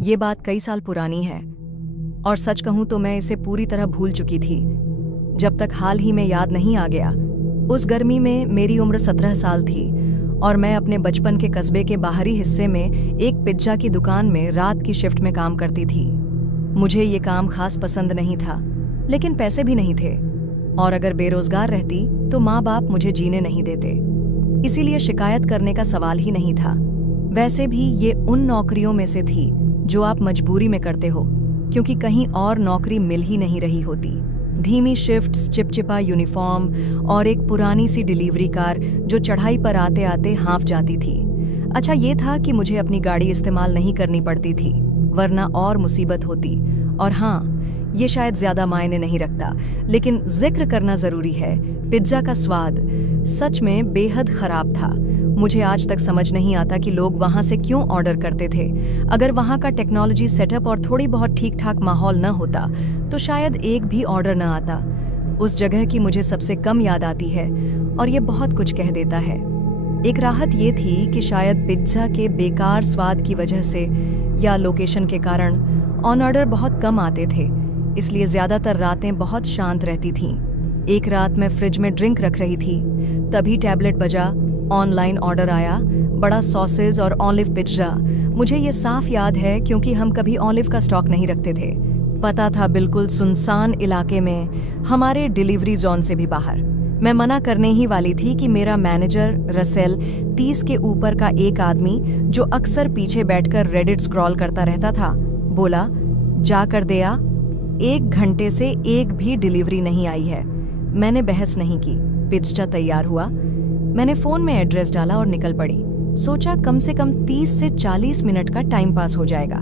ये बात कई साल पुरानी है और सच कहूं तो मैं इसे पूरी तरह भूल चुकी थी, जब तक हाल ही में याद नहीं आ गया। उस गर्मी में मेरी उम्र 17 साल थी और मैं अपने बचपन के कस्बे के बाहरी हिस्से में एक पिज्जा की दुकान में रात की शिफ्ट में काम करती थी। मुझे ये काम खास पसंद नहीं था, लेकिन पैसे भी नहीं थे और अगर बेरोजगार रहती तो माँ बाप मुझे जीने नहीं देते, इसीलिए शिकायत करने का सवाल ही नहीं था। वैसे भी ये उन नौकरियों में से थी जो आप मजबूरी में करते हो, क्योंकि कहीं और नौकरी मिल ही नहीं रही होती। धीमी शिफ्ट्स, चिपचिपा यूनिफॉर्म और एक पुरानी सी डिलीवरी कार जो चढ़ाई पर आते आते हाँफ जाती थी। अच्छा ये था कि मुझे अपनी गाड़ी इस्तेमाल नहीं करनी पड़ती थी, वरना और मुसीबत होती। और हाँ, ये शायद ज्यादा मायने नहीं रखता, लेकिन जिक्र करना जरूरी है, पिज्जा का स्वाद सच में बेहद खराब था। मुझे आज तक समझ नहीं आता कि लोग वहां से क्यों ऑर्डर करते थे। अगर वहां का टेक्नोलॉजी सेटअप और थोड़ी बहुत ठीक ठाक माहौल न होता तो शायद एक भी ऑर्डर न आता। उस जगह की मुझे सबसे कम याद आती है और ये बहुत कुछ कह देता है। एक राहत ये थी कि शायद पिज्जा के बेकार स्वाद की वजह से या लोकेशन के कारण ऑन ऑर्डर बहुत कम आते थे, इसलिए ज्यादातर रातें बहुत शांत रहती थीं। एक रात मैं फ्रिज में ड्रिंक रख रही थी, तभी टैबलेट बजा, ऑनलाइन ऑर्डर आया, बड़ा सॉसेज और ऑलिव पिज्जा। मुझे ये साफ याद है क्योंकि हम कभी ऑलिव का स्टॉक नहीं रखते थे। पता था बिल्कुल सुनसान इलाके में, हमारे डिलीवरी जोन से भी बाहर। मैं मना करने ही वाली थी कि मेरा मैनेजर रसेल, 30 के ऊपर का एक आदमी जो अक्सर पीछे बैठकर रेडिट स्क्रॉल करता रहता था, बोला, जाकर दे आ, 1 घंटे से एक भी डिलीवरी नहीं आई है। मैंने बहस नहीं की, पिज्जा तैयार हुआ। मैंने फोन में एड्रेस डाला और निकल पड़ी। सोचा कम से कम 30 से 40 मिनट का टाइम पास हो जाएगा।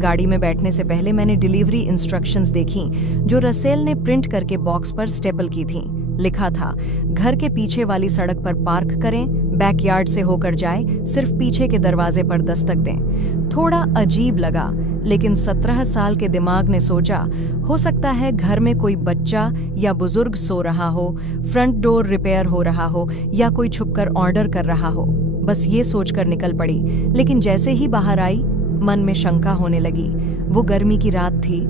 गाड़ी में बैठने से पहले मैंने डिलीवरी इंस्ट्रक्शंस देखी जो रसेल ने प्रिंट करके बॉक्स पर स्टेपल की थीं। लिखा था, घर के पीछे वाली सड़क पर पार्क करें, बैकयार्ड से होकर जाए, सिर्फ पीछे के दरवाजे पर दस्तक दें। थोड़ा अजीब लगा, लेकिन 17 साल के दिमाग ने सोचा, हो सकता है घर में कोई बच्चा या बुजुर्ग सो रहा हो, फ्रंट डोर रिपेयर हो रहा हो या कोई छुपकर ऑर्डर कर रहा हो। बस ये सोचकर निकल पड़ी, लेकिन जैसे ही बाहर आई मन में शंका होने लगी। वो गर्मी की रात थी,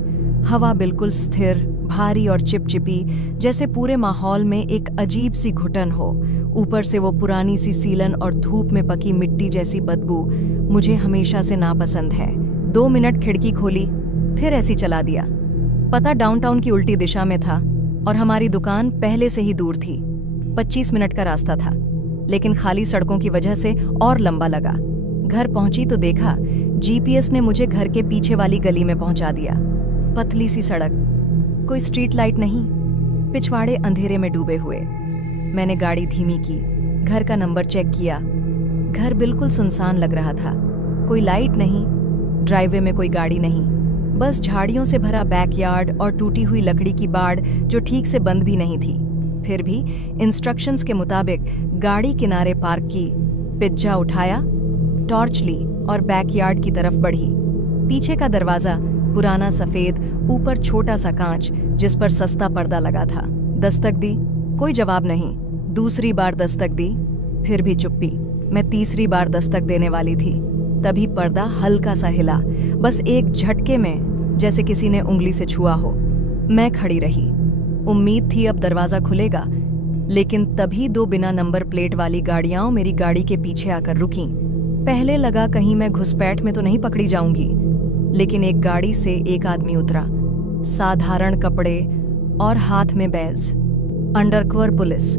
हवा बिल्कुल स्थिर, भारी और चिपचिपी, जैसे पूरे माहौल में एक अजीब सी घुटन हो। ऊपर से वो पुरानी सी सीलन और धूप में पकी मिट्टी जैसी बदबू मुझे हमेशा से नापसंद है। 2 मिनट खिड़की खोली, फिर ऐसी चला दिया। पता डाउनटाउन की उल्टी दिशा में था और हमारी दुकान पहले से ही दूर थी। 25 मिनट का रास्ता था, लेकिन खाली सड़कों की वजह से और लंबा लगा। घर पहुंची तो देखा जीपीएस ने मुझे घर के पीछे वाली गली में पहुंचा दिया। पतली सी सड़क, कोई स्ट्रीट लाइट नहीं, पिछवाड़े अंधेरे में डूबे हुए। मैंने गाड़ी धीमी की, घर का नंबर चेक किया। घर बिल्कुल सुनसान लग रहा था, कोई लाइट नहीं, ड्राइववे में कोई गाड़ी नहीं, बस झाड़ियों से भरा बैकयार्ड और टूटी हुई लकड़ी की बाड़ जो ठीक से बंद भी नहीं थी। फिर भी इंस्ट्रक्शंस के मुताबिक गाड़ी किनारे पार्क की, पिज्जा उठाया, टॉर्च ली और बैकयार्ड की तरफ बढ़ी। पीछे का दरवाजा पुराना सफेद, ऊपर छोटा सा कांच जिस पर सस्ता पर्दा लगा था। दस्तक दी, कोई जवाब नहीं। दूसरी बार दस्तक दी, फिर भी चुप्पी। मैं तीसरी बार दस्तक देने वाली थी, तभी पर्दा हल्का सा हिला, बस एक झटके में, जैसे किसी ने उंगली से छुआ हो। मैं खड़ी रही, उम्मीद थी अब दरवाजा खुलेगा, लेकिन तभी 2 बिना नंबर प्लेट वाली गाड़ियां मेरी गाड़ी के पीछे आकर रुकीं। पहले लगा कहीं मैं घुसपैठ में तो नहीं पकड़ी जाऊंगी, लेकिन एक गाड़ी से एक आदमी उतरा, साधारण कपड़े और हाथ में बैज, अंडरकवर पुलिस।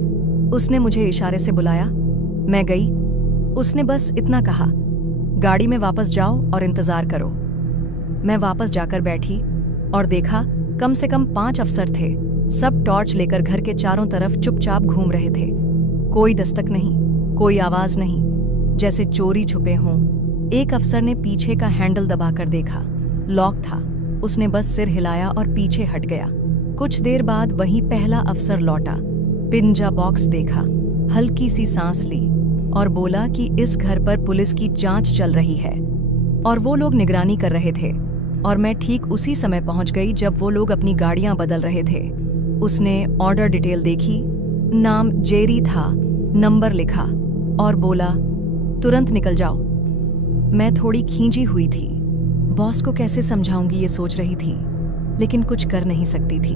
उसने मुझे इशारे से बुलाया, मैं गई। उसने बस इतना कहा, गाड़ी में वापस जाओ और इंतजार करो। मैं वापस जाकर बैठी और देखा कम से कम 5 अफसर थे, सब टॉर्च लेकर घर के चारों तरफ चुपचाप घूम रहे थे। कोई दस्तक नहीं, कोई आवाज नहीं, जैसे चोरी छुपे हों। एक अफसर ने पीछे का हैंडल दबाकर देखा, लॉक था। उसने बस सिर हिलाया और पीछे हट गया। कुछ देर बाद वही पहला अफसर लौटा, पिज्जा बॉक्स देखा, हल्की सी सांस ली और बोला कि इस घर पर पुलिस की जांच चल रही है और वो लोग निगरानी कर रहे थे। और मैं ठीक उसी समय पहुंच गई जब वो लोग अपनी गाड़ियां बदल रहे थे। उसने ऑर्डर डिटेल देखी, नाम जेरी था, नंबर लिखा और बोला, तुरंत निकल जाओ। मैं थोड़ी खींची हुई थी, बॉस को कैसे समझाऊंगी ये सोच रही थी, लेकिन कुछ कर नहीं सकती थी।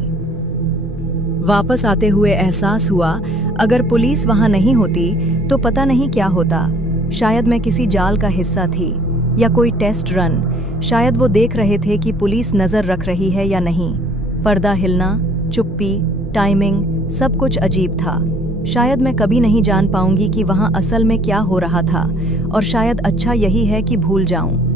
वापस आते हुए एहसास हुआ, अगर पुलिस वहां नहीं होती तो पता नहीं क्या होता। शायद मैं किसी जाल का हिस्सा थी या कोई टेस्ट रन। शायद वो देख रहे थे कि पुलिस नजर रख रही है या नहीं। पर्दा हिलना, चुप्पी, टाइमिंग, सब कुछ अजीब था। शायद मैं कभी नहीं जान पाऊंगी कि वहां असल में क्या हो रहा था, और शायद अच्छा यही है कि भूल जाऊं।